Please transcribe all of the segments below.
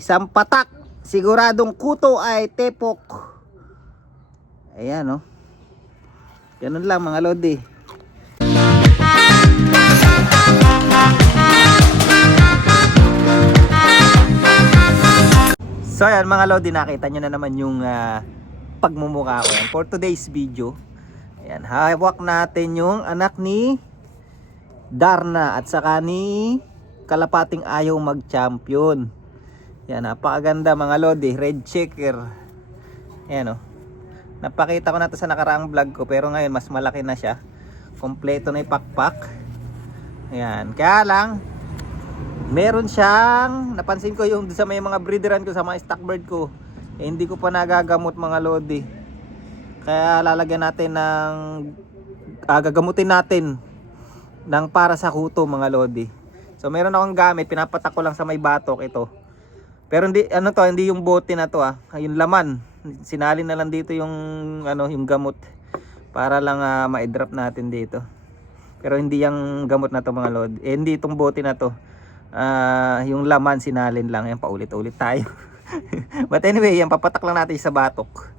Isang patak, siguradong kuto ay tepok. Ayan, oh. Ganun lang mga lodi. So ayan mga lodi, nakita nyo na naman yung pagmumukha ko yan for today's video. Ayan, hawak natin yung anak ni Darna at saka ni Kalapating Ayaw Mag-Champion. Yan, napakaganda mga lodi, red checker. Ayan, oh. Napakita ko na to sa nakaraang vlog ko, pero ngayon mas malaki na siya. Kompleto na ipakpak. Ayan, kaya lang meron siyang, napansin ko yung sa may mga breederan ko, sa mga stock bird ko, hindi ko pa nagagamot mga lodi. Kaya lalagyan natin ng gagamutin natin ng para sa kuto mga lodi. So meron akong gamit, pinapatak ko lang sa may batok ito. Pero hindi ano to, hindi yung bote na to yung laman. Sinalin na lang dito yung yung gamot para lang ma-drop natin dito. Pero hindi yung gamot na to mga lodi. Hindi itong bote na to. Yung laman sinalin lang yan, paulit-ulit tayo. But anyway, yan, papatak lang natin sa batok.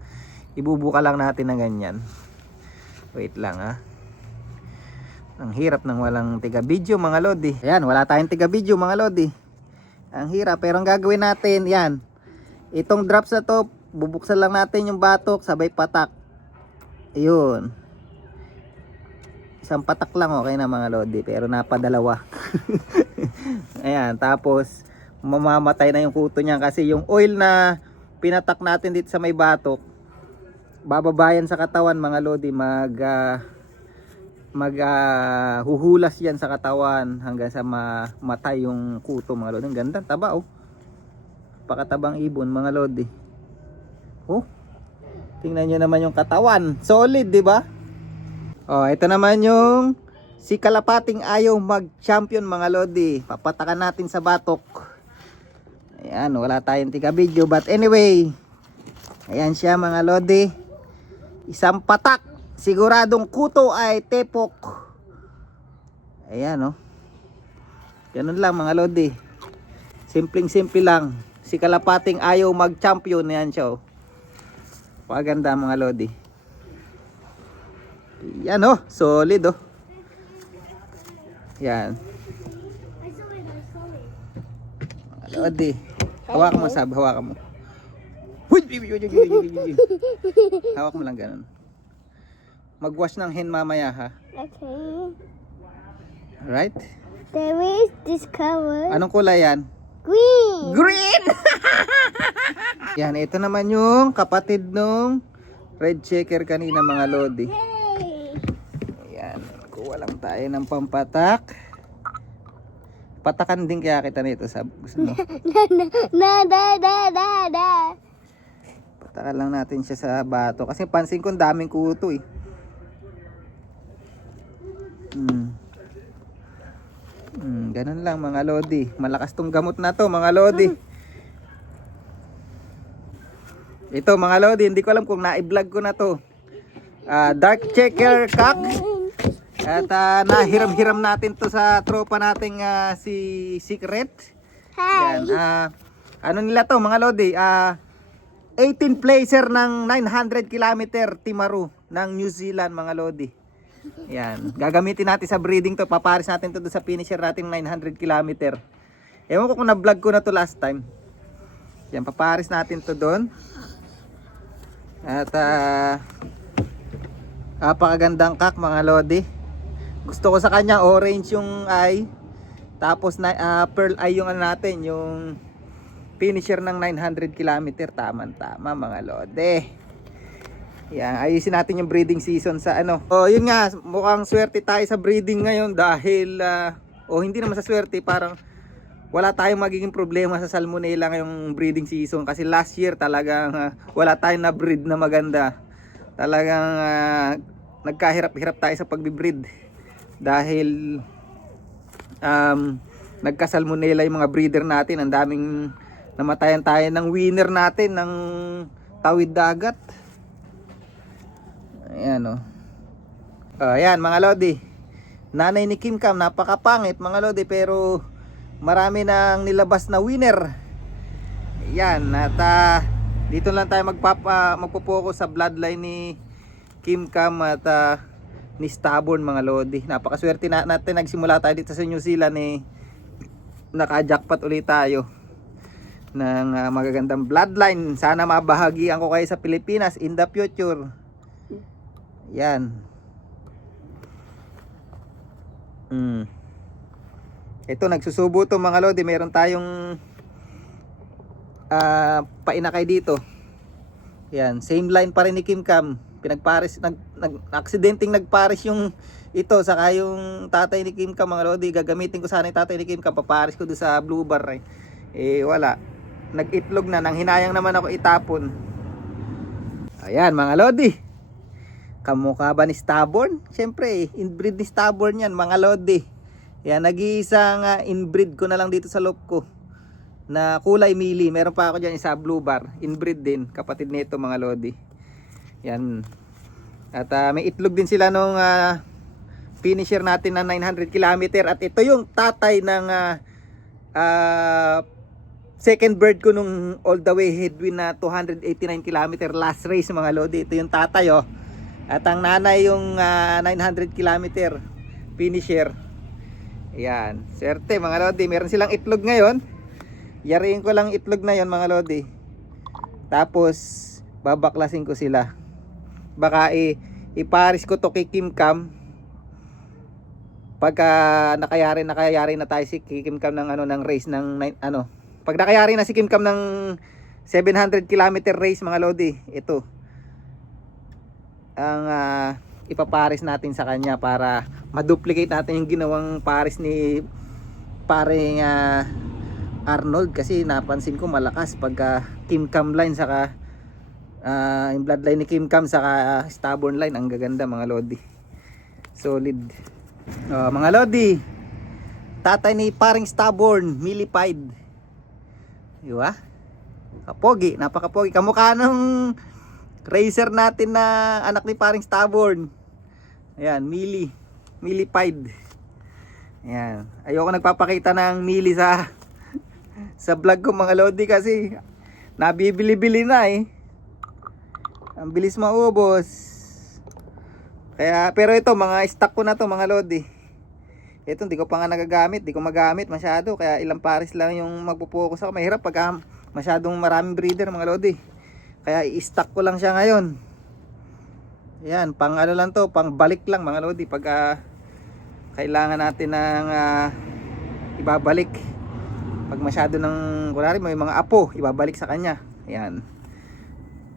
Ibubuka lang natin ng ganyan. Wait lang Ang hirap ng walang tiga video mga lodi. Ayan, wala tayong tiga video mga lodi. Ang hirap, pero ang gagawin natin yan, itong drops na to, bubuksan lang natin yung batok sabay patak. Ayun, isang patak lang okay na mga lodi, pero napadalawa. Ayan, tapos mamamatay na yung kuto niya kasi yung oil na pinatak natin dito sa may batok, bababayan sa katawan mga lodi, huhulas yan sa katawan hanggang sa mamatay yung kuto mga lodi. Ang ganda, taba pakatabang ibon mga lodi. Tingnan nyo naman yung katawan, solid, di ba? Ito naman yung si Kalapating Ayaw Mag-Champion mga lodi. Papatakan natin sa batok. Ayan, wala tayong tiga video, but anyway, ayan siya mga lodi. Isang patak, siguradong kuto ay tepok. Ayan, ganun lang mga lodi. Simpleng-simple lang. Si Kalapating Ayaw Mag-Champion, yan siya. Paganda mga lodi. Yan, solid. Yan. Mga lodi. Hawakan mo, Sab, hawakan mo. Hawak mo lang ganun. Mag-wash ng hen mamaya ha. Okay. Alright? There is this color. Anong kulay yan? Green. Green! Yan, ito naman yung kapatid nung red checker kanina mga lodi. Hey. Ayan, kuha lang tayo ng pampatak. Patakan din kaya kita nito, Sab. Gusto mo? Da. Patakan lang natin siya sa bato. Kasi pansin ko daming kuto Ganun lang mga lodi. Malakas tong gamot na to mga lodi. Ito mga lodi, hindi ko alam kung na-vlog ko na to. Dark checker cock. At nahiram-hiram natin to sa tropa nating si Secret. Hi. Yan, ano nila to mga lodi? 18 placer ng 900 km Timaru ng New Zealand mga lodi. Yan, gagamitin natin sa breeding to. Paparis natin to sa finisher natin 900 km. Ewan ko kung na-vlog ko na to last time. Yan, paparis natin to doon. At napakagandang kak mga lodi. Gusto ko sa kanya orange yung eye. Tapos pearl eye yung natin, yung finisher ng 900 km. Tama mga lodi. Yan, ayusin natin yung breeding season sa yun nga, mukhang swerte tayo sa breeding ngayon dahil hindi naman sa swerte, parang wala tayong magiging problema sa salmonella ngayong breeding season. Kasi last year talagang wala tayong na breed na maganda. Talagang nagkahirap-hirap tayo sa pagbi-breed dahil nagka-salmonella yung mga breeder natin. Ang daming namatayan tayo ng winner natin ng tawid dagat. Ayan ayan mga lodi. Nanay ni Kim Cam, napakapangit mga lodi, pero marami nang nilabas na winner. Yan, at dito lang tayo magpo-focus sa bloodline ni Kim Cam at ni Stubborn, mga lodi. Napakaswerte natin, nagsimula tayo dito sa New Zealand naka-jackpot ulit tayo ng magagandang bloodline. Sana mabahagian ko kayo sa Pilipinas in the future. Yan. Ito, nagsusubo to, mga lodi. Meron tayong painakay dito. Yan, same line pa rin ni Kim Cam. Pinagpares, aksidenteng nagpares yung ito saka yung tatay ni Kim Cam, mga lodi. Gagamitin ko sana yung tatay ni Kim Cam, papares ko doon sa blue bar wala, nag-itlog na, nang hinayang naman ako itapon. Ayan, mga lodi, kamukha ba ni Stubborn? Syempre inbreed ni Stubborn yan, mga lodi. Yan, nag-iisang inbreed ko na lang dito sa loop ko na kulay mili. Meron pa ako dyan isa blue bar, inbreed din, kapatid nito, mga lodi. Yan. At may itlog din sila nung finisher natin na 900 km. At ito yung tatay ng second bird ko nung all the way headwind na 289 km last race, mga lodi. Ito yung tatay, oh. At ang nanay yung 900 km finisher. Ayan, swerte, mga lodi. Meron silang itlog ngayon. Yariin ko lang itlog na yon, mga lodi. Tapos babaklasin ko sila. Baka iparis ko to kay Kim Cam. Pagka nakayari na tayo si Kim Cam ng ng race ng pag nakayari na si Kim Cam ng 700 km race, mga lodi, ito ang ipaparis natin sa kanya para ma-duplicate natin yung ginawang paris ni paring Arnold, kasi napansin ko malakas pagka Kim Cam line saka yung bloodline ni Kim Cam saka Stubborn line, ang gaganda, mga lodi. Solid. Mga lodi, tatay ni paring Stubborn, millified. Diba? Kapogi, napakapogi. Kamukha nung racer natin na anak ni paring Stubborn. Ayan, millified. Ayan. Ayoko nagpapakita ng mili sa vlog ko, mga lodi, kasi nabibili-bili na ang bilis maubos. Kaya, pero ito, mga stock ko na to, mga lodi. Ito, hindi ko pa nga nagagamit, hindi ko magamit masyado, kaya ilang pares lang yung magpo-focus ako. Mahirap pag masyadong maraming breeder, mga lodi. Kaya i-stock ko lang siya ngayon. Ayan, pang lang to, pang balik lang, mga lodi, pag kailangan natin ng ibabalik. Pag masyado ng, kunwari may mga apo, ibabalik sa kanya. Ayan,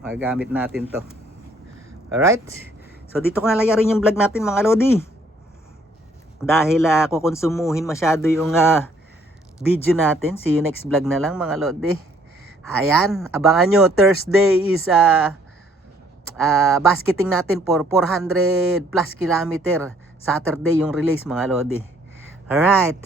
magagamit natin to. Alright, so dito ko nalayarin yung vlog natin, mga lodi, dahil kukonsumuhin masyado yung video natin. See you next vlog na lang, mga lodi. Ayan, abangan nyo, Thursday is basketing natin for 400 plus kilometer. Saturday yung release, mga lodi. Alright.